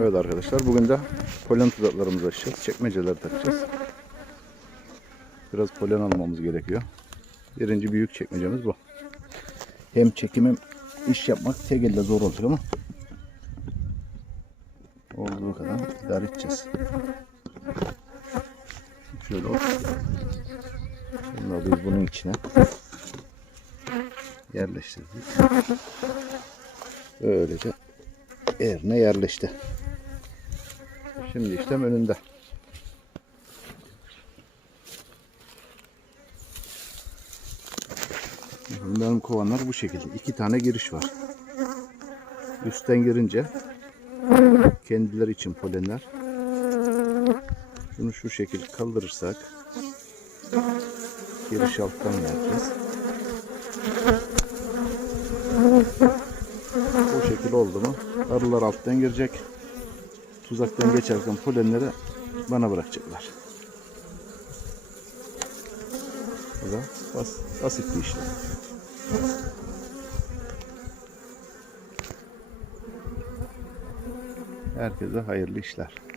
Evet arkadaşlar bugün de polen tuzaklarımızı açacağız. Çekmeceler takacağız. Biraz polen almamız gerekiyor. Birinci büyük çekmecemiz bu. Hem çekim hem iş yapmak tek elde zor olacak ama olduğu kadar idare edeceğiz. Şöyle olsun. Bunları biz bunun içine yerleştirdik. Böylece yerine yerleşti. Şimdi işlem önünde. Benim kovanlar bu şekilde. İki tane giriş var. Üstten girince kendileri için polenler. Şunu şu şekil kaldırırsak giriş alttan yapacağız. Bu şekil oldu mu arılar alttan girecek. Tuzaktan geçerken polenleri bana bırakacaklar. Bu da bas, basit bir işlem. Herkese hayırlı işler.